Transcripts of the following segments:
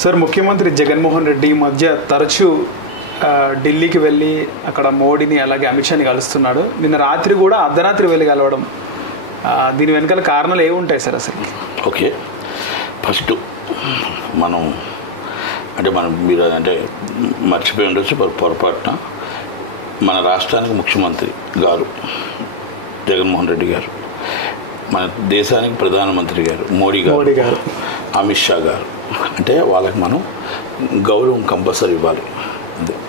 Sir, ముఖ్యమంత్రి జగన్మోహన్ రెడ్డి ఈ మధ్య తరచూ ఢిల్లీకి వెళ్ళి అక్కడ మోడీని అలాగే అమిత్ షాని కలుస్తున్నాడు. నిన్న రాత్రి కూడా అర్ధరాత్రి వెళ్ళి కలవడం, దీని వెనకాల కారణాలు ఏముంటాయి సార్ అసలు? ఓకే, ఫస్ట్ మనం మీరు అంటే మర్చిపోయి ఉండొచ్చు పొరపాటున మన రాష్ట్రానికి ముఖ్యమంత్రి గారు జగన్మోహన్ రెడ్డి గారు, మన దేశానికి ప్రధానమంత్రి గారు మోడీ గారు, అమిత్ షా గారు, అంటే వాళ్ళకి మనం గౌరవం కంపల్సరీ ఇవ్వాలి.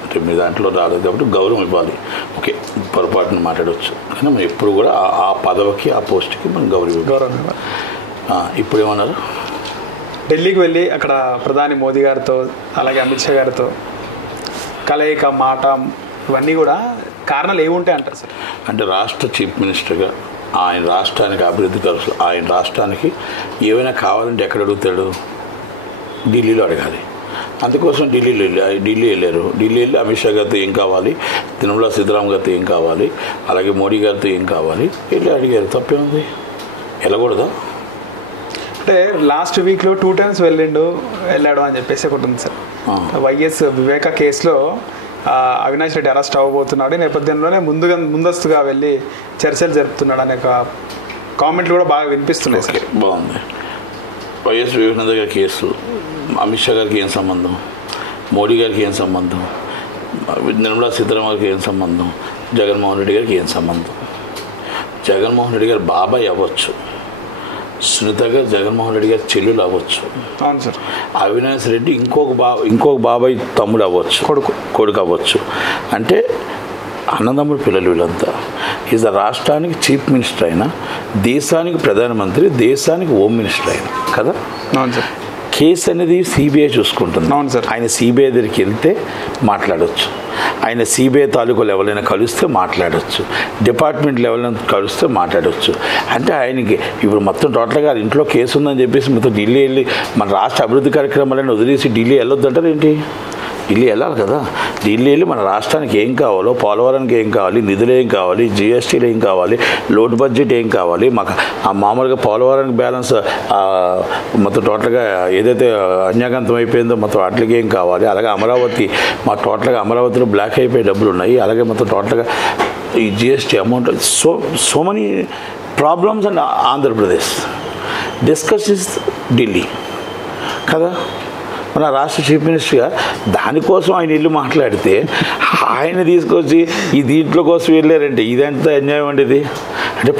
అంటే మీ దాంట్లో రాలేదు కాబట్టి గౌరవం ఇవ్వాలి. ఓకే, పొరపాటును మాట్లాడవచ్చు, కానీ మనం ఎప్పుడు కూడా ఆ పదవికి ఆ పోస్ట్కి మనం గౌరవం ఇవ్వాలి. ఇప్పుడు ఏమన్నారు? ఢిల్లీకి వెళ్ళి అక్కడ ప్రధాని మోదీ గారితో అలాగే అమిత్ షా గారితో కలయిక మాట ఇవన్నీ కూడా కారణాలు ఏముంటాయి అంటారు సార్? అంటే రాష్ట్ర చీఫ్ మినిస్టర్గా ఆయన రాష్ట్రానికి అభివృద్ధి ఖర్చులు, ఆయన రాష్ట్రానికి ఏమైనా కావాలంటే ఎక్కడ అడుగుతాడు? ఢిల్లీలో అడగాలి. అందుకోసం ఢిల్లీ వెళ్ళారు. ఢిల్లీ వెళ్ళి అమిత్ షా గారితో ఏం కావాలి, నిర్మలా సీతారామన్ గారితో ఏం కావాలి, అలాగే మోడీ గారితో ఏం కావాలి వెళ్ళి అడిగారు. తప్పేముంది? వెళ్ళకూడదా? అంటే లాస్ట్ వీక్లో 2 times వెళ్ళాడు అని చెప్పేసి ఒకటి ఉంది సార్. వైఎస్ వివేక కేసులో అవినాష్ రెడ్డి అరెస్ట్ అవ్వబోతున్నాడు, ఈ నేపథ్యంలోనే ముందస్తుగా వెళ్ళి చర్చలు జరుపుతున్నాడు అనే ఒక కామెంట్లు కూడా బాగా వినిపిస్తున్నాయి సార్. బాగుంది. వైఎస్ వివేకానంద గారి కేసు అమిత్ షా గారికి ఏం సంబంధం? మోడీ గారికి ఏం సంబంధం? నిర్మలా సీతారామన్ గారికి ఏం సంబంధం? జగన్మోహన్ రెడ్డి గారికి ఏం సంబంధం? జగన్మోహన్ రెడ్డి గారు బాబాయ్ అవ్వచ్చు, సునీత గారు జగన్మోహన్ రెడ్డి గారి చెల్లెలు అవ్వచ్చు. అవును సార్. అవినాష్ రెడ్డి ఇంకొక బాబాయ్ తమ్ముడు అవ్వచ్చు, కొడుకు అవ్వచ్చు. అంటే అన్నదమ్ముడు పిల్లలు వీళ్ళంతా. ఈజ్ రాష్ట్రానికి చీఫ్ మినిస్టర్ అయినా, దేశానికి ప్రధానమంత్రి, దేశానికి హోమ్ మినిస్టర్ అయినా కదా. అవును సార్. కేసు అనేది సిబిఐ చూసుకుంటుంది. అవును సార్. ఆయన సిబిఐ దగ్గరికి వెళ్తే మాట్లాడవచ్చు, ఆయన సిబిఐ తాలూకాలు ఎవరైనా కలిస్తే మాట్లాడవచ్చు, డిపార్ట్మెంట్ లెవెల్ కలిస్తే మాట్లాడవచ్చు. అంటే ఆయనకి ఇప్పుడు మొత్తం టోటల్గా ఇంట్లో కేసు ఉందని చెప్పేసి మొత్తం ఢిల్లీ వెళ్ళి మన రాష్ట్ర అభివృద్ధి కార్యక్రమాలను వదిలేసి ఢిల్లీ వెళ్ళొద్దంటారు ఏంటి? ఢిల్లీ వెళ్ళాలి కదా. ఢిల్లీ వెళ్ళి మన రాష్ట్రానికి ఏం కావాలో, పోలవరానికి ఏం కావాలి, నిధులు ఏం కావాలి, జిఎస్టీలు ఏం కావాలి, లోడ్ బడ్జెట్ ఏం కావాలి, మాకు ఆ మామూలుగా పోలవరానికి బ్యాలెన్స్ మొత్తం టోటల్గా ఏదైతే అన్యాకంతం అయిపోయిందో మొత్తం వాటికి ఏం కావాలి, అలాగే అమరావతి మా టోటల్గా అమరావతిలో బ్లాక్ అయిపోయే డబ్బులు ఉన్నాయి, అలాగే మొత్తం టోటల్గా ఈ GST amount so many problems and Andhra Pradesh discuss is Delhi కదా. మన రాష్ట్ర చీఫ్ మినిస్టర్గా దానికోసం ఆయన వెళ్ళి మాట్లాడితే ఆయన తీసుకొచ్చి ఈ దీంట్లో కోసం వెళ్ళారంటే ఇదంత అన్యాయం అండి ఇది. అంటే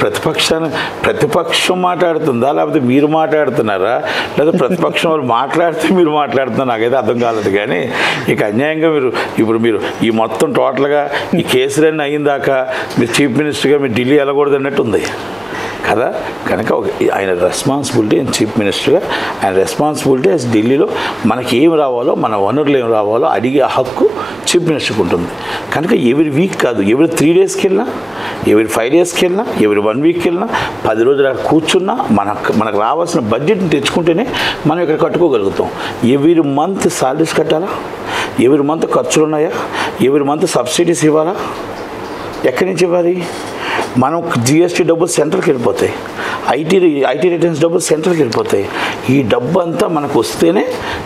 ప్రతిపక్షం మాట్లాడుతుందా, లేకపోతే మీరు మాట్లాడుతున్నారా, లేదా ప్రతిపక్షం వాళ్ళు మాట్లాడితే మీరు మాట్లాడుతున్నారు? నాకైతే అర్థం కాలేదు. కానీ ఇక అన్యాయంగా మీరు ఈ మొత్తం టోటల్గా ఈ కేసులన్నీ అయిందాకా మీరు చీఫ్ మినిస్టర్గా మీరు ఢిల్లీ వెళ్ళకూడదు అన్నట్టు ఉంది కదా. కనుక ఆయన రెస్పాన్సిబిలిటీ చీఫ్ మినిస్టర్గా, ఆయన రెస్పాన్సిబిలిటీ ఢిల్లీలో మనకి ఏం రావాలో, మన వనరులు ఏం రావాలో అడిగే హక్కు చీఫ్ మినిస్టర్కి ఉంటుంది. కనుక ఎవరి వీక్ కాదు, ఎవరి 3 daysకి వెళ్ళినా, ఎవరి 5 daysకి వెళ్ళినా, ఎవరి 1 weekకి వెళ్ళినా, 10 రోజులు అక్కడ కూర్చున్నా మనకు రావాల్సిన బడ్జెట్ని తెచ్చుకుంటేనే మనం ఇక్కడ కట్టుకోగలుగుతాం. ఎవరి మంత్ సాలరీస్ కట్టాలా, ఎవరి మంత్ ఖర్చులు ఉన్నాయా, ఎవరి మంత్ సబ్సిడీస్ ఇవ్వాలా, ఎక్కడి నుంచి ఇవ్వాలి? మనం జిఎస్టీ డబ్బులు సెంట్రల్కి వెళ్ళిపోతాయి, ఐటీ రిటర్న్స్ డబ్బులు సెంట్రల్కి వెళ్ళిపోతాయి. ఈ డబ్బు అంతా మనకు వస్తేనే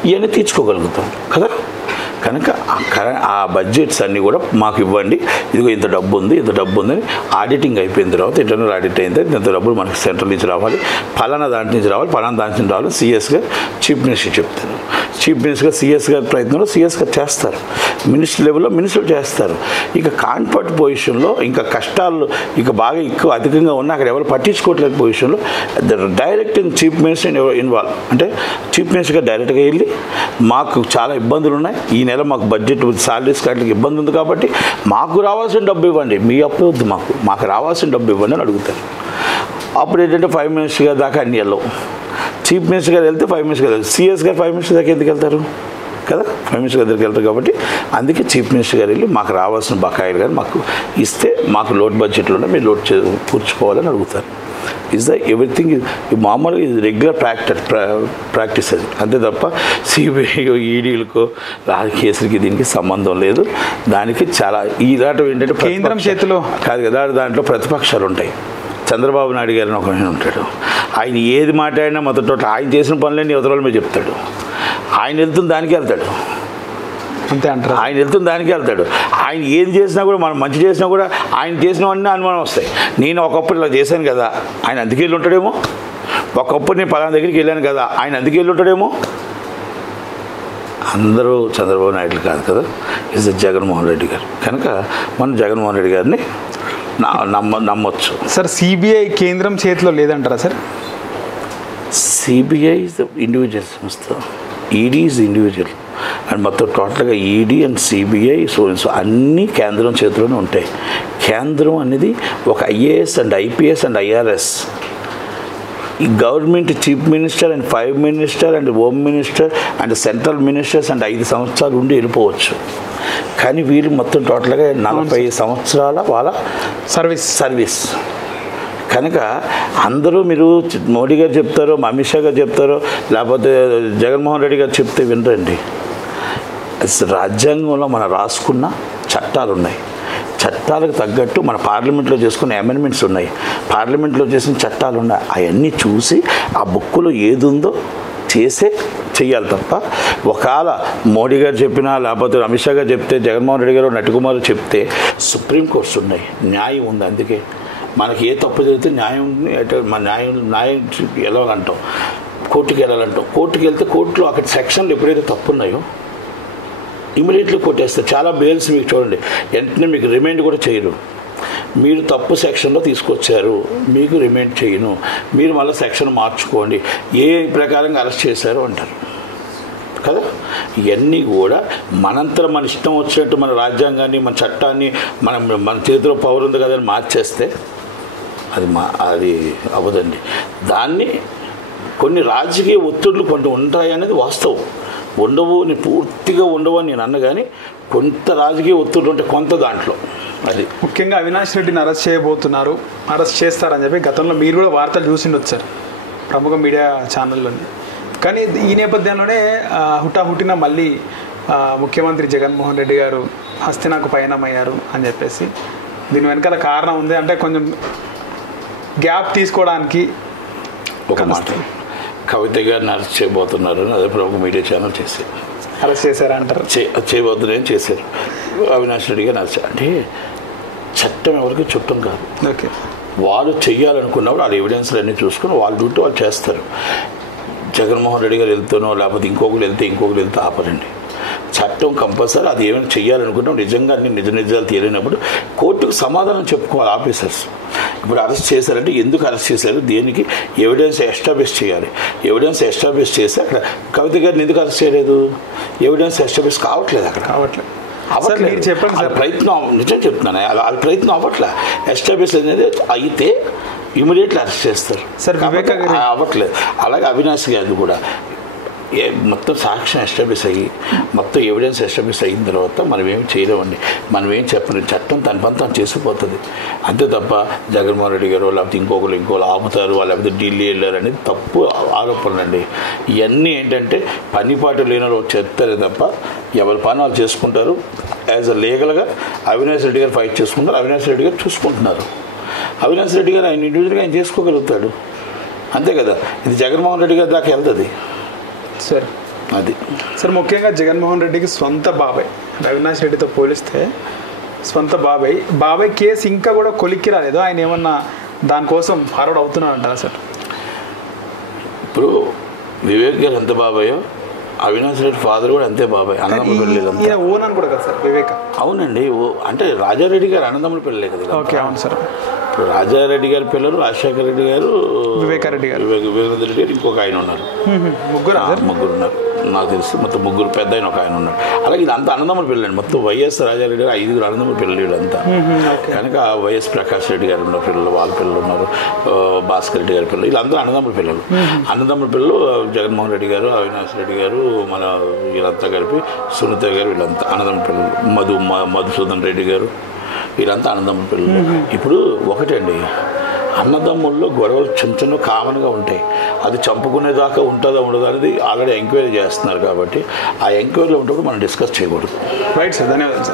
ఇవన్నీ తీర్చుకోగలుగుతాం కదా. కనుక ఆ బడ్జెట్స్ అన్నీ కూడా మాకు ఇవ్వండి, ఇదిగో ఇంత డబ్బు ఉంది, ఇంత డబ్బు ఉందని ఆడిటింగ్ అయిపోయిన తర్వాత, ఇంటర్నల్ ఆడిట్ అయిన తర్వాత ఇంత డబ్బులు మనకి సెంట్రల్ నుంచి రావాలి, ఫలానా దాంట్ నుంచి రావాలి, ఫలానా దాంట్ నుంచి రావాలి, సిఎస్గా చీఫ్ మినిస్టర్ చెప్తారు. చీఫ్ మినిస్టర్గా సిఎస్ గారి ప్రయత్నంలో సిఎస్ గారు చేస్తారు, మినిస్టర్ లెవెల్లో మినిస్టర్ చేస్తారు. ఇక కాన్ఫర్ట్ పొజిషన్లో ఇంకా కష్టాలు ఇక బాగా అధికంగా ఉన్న అక్కడ ఎవరు పట్టించుకోవట్లేదు పొజిషన్లో డైరెక్ట్ చీఫ్ మినిస్టర్ ఇన్వాల్వ్. అంటే చీఫ్ మినిస్టర్గా డైరెక్ట్గా వెళ్ళి మాకు చాలా ఇబ్బందులు ఉన్నాయి, ఈ నెల మాకు బడ్జెట్ సాలరీస్ కట్టడానికి ఇబ్బంది ఉంది కాబట్టి మాకు రావాల్సిన డబ్బు ఇవ్వండి, మీ అప్పు వద్దు, మాకు రావాల్సిన డబ్బు ఇవ్వండి అని అడుగుతారు. అప్పుడు ఏంటంటే 5 minutes గారి దాకా అన్ని వెళ్ళవు. చీఫ్ మినిస్టర్ గారు వెళ్తే 5 minutes గారు వెళ్తారు, సిఎస్ గారు 5 minutes దాకా ఎందుకు వెళ్తారు కదా, 5 minutes దగ్గరికి వెళ్తారు. కాబట్టి అందుకే చీఫ్ మినిస్టర్ గారు వెళ్ళి మాకు రావాల్సిన బకాయిలు కానీ మాకు ఇస్తే మాకు లోడ్ బడ్జెట్లోనే మీరు లోడ్ కూర్చుకోవాలని అడుగుతారు. ఈజ్ ద ఎవ్రీథింగ్ మామూలుగా ఇది రెగ్యులర్ ప్రాక్టీస్ అది, అంతే తప్ప సిబిఐ ఈడీలకో కేసులకి దీనికి సంబంధం లేదు. దానికి చాలా ఈ దాంట్లో ఏంటంటే కేంద్రం చేతిలో కాదు కదా, దాంట్లో ప్రతిపక్షాలు ఉంటాయి. చంద్రబాబు నాయుడు గారిని ఒక ఆయన ఉంటాడు, ఆయన ఏది మాట్లాడినా మొదట ఆయన చేసిన పనులన్నీ యువతల మీద చెప్తాడు. ఆయన వెళ్తున్న దానికి వెళ్తాడు, అంతే అంటారు. ఆయన వెళ్తున్న దానికి వెళ్తాడు. ఆయన ఏం చేసినా కూడా, మనం మంచి చేసినా కూడా ఆయన చేసినవన్నీ అనుమానం వస్తాయి. నేను ఒకప్పుడు ఇలా చేశాను కదా, ఆయన అందుకే వెళ్ళి ఉంటాడేమో. ఒకప్పుడు నేను పలానా దగ్గరికి వెళ్ళాను కదా, ఆయన అందుకే వెళ్ళి ఉంటాడేమో. అందరూ చంద్రబాబు నాయుడు కాదు కదా, ఇస్ జగన్మోహన్ రెడ్డి గారు. కనుక మనం జగన్మోహన్ రెడ్డి గారిని నమ్మొచ్చు. సార్ సిబిఐ కేంద్రం చేతిలో లేదంటారా sir? CBI is the individual సంస్థ, ఈడీ ఈజ్ ఇండివిజువల్. అండ్ మొత్తం టోటల్గా ఈడీ అండ్ సిబిఐ సో అన్నీ కేంద్రం చేతిలోనే ఉంటాయి. కేంద్రం అనేది ఒక IAS and IPS and IRS, ఈ government chief minister and 5 minister and home minister and central ministers and 5 సంవత్సరాలు ఉండి వెళ్ళిపోవచ్చు. కానీ వీళ్ళు మొత్తం టోటల్గా 40 సంవత్సరాల వాళ్ళ సర్వీస్. కనుక అందరూ మీరు మోడీ గారు చెప్తారో, అమిత్ షా గారు చెప్తారో, లేకపోతే జగన్మోహన్ రెడ్డి గారు చెప్తే వినరండి. రాజ్యాంగంలో మనం రాసుకున్న చట్టాలు ఉన్నాయి, చట్టాలకు తగ్గట్టు మన పార్లమెంట్లో చేసుకున్న అమెండ్మెంట్స్ ఉన్నాయి, పార్లమెంట్లో చేసిన చట్టాలు ఉన్నాయి. అవన్నీ చూసి ఆ బుక్కులో ఏది ఉందో చెయ్యాలి తప్ప, ఒకవేళ మోడీ గారు చెప్పినా లేకపోతే అమిత్ షా గారు చెప్తే, జగన్మోహన్ రెడ్డి గారు నటికుమార్ చెప్తే సుప్రీంకోర్ట్స్ ఉన్నాయి, న్యాయం ఉంది. అందుకే మనకి ఏ తప్పు జరిగితే న్యాయం మన న్యాయం వెళ్ళాలంటాం, కోర్టుకి వెళ్ళాలంటాం. కోర్టుకి వెళ్తే కోర్టులో అక్కడ సెక్షన్లు ఎప్పుడైతే తప్పు ఉన్నాయో ఇమీడియట్లీ కొట్టేస్తారు. చాలా బెయిల్స్ మీకు చూడండి, వెంటనే మీకు రిమైండ్ కూడా చేయరు. మీరు తప్పు సెక్షన్లో తీసుకొచ్చారు, మీకు రిమైండ్ చేయను, మీరు మళ్ళీ సెక్షన్ మార్చుకోండి, ఏ ప్రకారంగా అరెస్ట్ చేశారు అంటారు కదా. ఇవన్నీ కూడా మనంతరం మన ఇష్టం వచ్చినట్టు మన రాజ్యాంగాన్ని, మన చట్టాన్ని మన చేతిలో పవర్ ఉంది కదని మార్చేస్తే అది అవ్వదండి. దాన్ని కొన్ని రాజకీయ ఒత్తిడులు కొన్ని ఉంటాయి అనేది వాస్తవం. ఉండవు, నేను పూర్తిగా ఉండవు అని నేను అన్న, కానీ కొంత రాజకీయ ఒత్తిడి ఉంటే కొంత దాంట్లో అది. ముఖ్యంగా అవినాష్ రెడ్డిని అరెస్ట్ చేయబోతున్నారు, అరెస్ట్ చేస్తారని చెప్పి గతంలో మీరు కూడా వార్తలు చూసిండొచ్చారు ప్రముఖ మీడియా ఛానల్లోని. కానీ ఈ నేపథ్యంలోనే హుటాహుటిన మళ్ళీ ముఖ్యమంత్రి జగన్మోహన్ రెడ్డి గారు హస్తినాకు పయనమయ్యారు అని చెప్పేసి, దీని వెనకాల కారణం ఉంది అంటే కొంచెం గ్యాప్ తీసుకోవడానికి. ఒక మాట, కవిత గారిని అరెస్ట్ చేయబోతున్నారు అని అదే ప్రముఖ మీడియా ఛానల్ చేశారు. అరెస్ట్ చేశారా అంటారు? చేయబోతున్నాయని చేశారు. అవినాష్ రెడ్డి గారిని అరెస్ట్ అంటే చట్టం ఎవరికి చుట్టం కాదు. ఓకే, వాళ్ళు చెయ్యాలనుకున్నప్పుడు వాళ్ళ ఎవిడెన్స్లు అన్నీ చూసుకుని వాళ్ళ డ్యూటీ వాళ్ళు చేస్తారు. జగన్మోహన్ రెడ్డి గారు వెళ్తానో లేకపోతే ఇంకొకరు వెళ్తే ఆపరండి. చట్టం కంపల్సరీ అది ఏమైనా చెయ్యాలనుకుంటాం, నిజంగా అన్ని నిజాలు తేలినప్పుడు కోర్టుకు సమాధానం చెప్పుకోవాలి ఆఫీసర్స్. ఇప్పుడు అరెస్ట్ చేశారంటే ఎందుకు అరెస్ట్ చేశారు, దేనికి ఎవిడెన్స్ ఎస్టాబ్లిష్ చేయాలి. ఎవిడెన్స్ ఎస్టాబ్లిష్ చేసి అక్కడ కవిత గారిని ఎందుకు అరెస్ట్ చేయలేదు, ఎవిడెన్స్ ఎస్టాబ్లిష్ కావట్లేదు, అక్కడ అవ్వట్లేదు. ప్రయత్నం నిజం చెప్తున్నాను, అది ప్రయత్నం అవ్వట్లే. ఎస్టాబ్లిష్ అనేది అయితే ఇమీడియట్లీ అరెస్ట్ చేస్తారు సార్. అవ్వట్లేదు. అలాగే అవినాష్ గారిని కూడా మొత్తం సాక్ష్యం ఎస్టాబ్లిష్ అయ్యి మొత్తం ఎవిడెన్స్ ఎస్టాబ్లిష్ అయిన తర్వాత మనం ఏమి చేయలేమండి, మనం ఏం చెప్పలేము. చట్టం తన పని తను చేసిపోతుంది అంతే తప్ప జగన్మోహన్ రెడ్డి గారు లేకపోతే ఇంకోళ్ళు ఆపుతారు, లేకపోతే ఢిల్లీ వెళ్ళారు అనేది తప్పు ఆరోపణలు అండి. ఇవన్నీ ఏంటంటే పనిపాటు లేని వాళ్ళు చెప్తారే తప్ప ఎవరి పని వాళ్ళు చేసుకుంటారు. యాజ్ అ లీగల్గా అవినాష్ రెడ్డి గారు ఫైట్ చేసుకుంటారు, అవినాష్ రెడ్డి గారు చూసుకుంటున్నారు. అవినాష్ రెడ్డి గారు ఆయన ఇండివిజువల్గా ఆయన చేసుకోగలుగుతాడు అంతే కదా. ఇది జగన్మోహన్ రెడ్డి గారి దాకా వెళ్తుంది సార్. అది సార్ ముఖ్యంగా జగన్మోహన్ రెడ్డికి సొంత బాబాయ్ అవినాష్ రెడ్డితో పోలిస్తే సొంత బాబాయ్ కేసు ఇంకా కూడా కొలిక్కి రాలేదు. ఆయన ఏమన్నా దానికోసం ఫార్వర్డ్ అవుతున్నాడు అంటారా సార్? ఇప్పుడు వివేక్ గారు ఎంత బాబాయో అవినాష్ రెడ్డి ఫాదర్ కూడా అంతే బాబాయ్. అన్నదమ్ముల పెళ్ళి ఓన్ అని కూడా కదా సార్ వివేక్? అవునండి, అంటే రాజారెడ్డి గారు అన్నదమ్ముల పెళ్ళే కదా. ఓకే, అవును సార్. ఇప్పుడు రాజారెడ్డి గారి పిల్లలు రాజశేఖర రెడ్డి గారు, వివేకారెడ్డి గారు, వివేకానంద రెడ్డి గారు, ఇంకొక ఆయన ఉన్నారు. ముగ్గురు ఉన్నారు నాకు తెలుసు. మొత్తం ముగ్గురు, పెద్ద ఆయన ఒక ఆయన ఉన్నారు. అలాగే ఇది అంతా అన్నదమ్ముల పిల్లలండి. మొత్తం వైఎస్ రాజారెడ్డి గారు 5 అన్నదమ్ముల పిల్లలు వీళ్ళంతా. కనుక వైఎస్ ప్రకాష్ రెడ్డి గారు ఉన్న పిల్లలు, వాళ్ళ పిల్లలు ఉన్నారు, భాస్కర్ రెడ్డి గారి పిల్లలు, వీళ్ళందరూ అన్నదమ్ముల పిల్లలు. అన్నదమ్ముల పిల్లలు జగన్మోహన్ రెడ్డి గారు, అవినాష్ రెడ్డి గారు, మన వీళ్ళంతా కలిపి సునీత గారు, వీళ్ళంతా అన్నదమ్ముల పిల్లలు. మధుసూదన్ రెడ్డి గారు, వీళ్ళంతా అన్నదమ్ముల పిల్లలు. ఇప్పుడు ఒకటండి, అన్నదమ్ముల్లో గొడవలు చిన్న కామన్గా ఉంటాయి. అది చంపుకునేదాకా ఉంటుందా ఉండదు అనేది ఆల్రెడీ ఎంక్వైరీ చేస్తున్నారు. కాబట్టి ఆ ఎంక్వైరీలో ఉన్నప్పుడు మనం డిస్కస్ చేయకూడదు. రైట్ సార్, ధన్యవాదాలు సార్.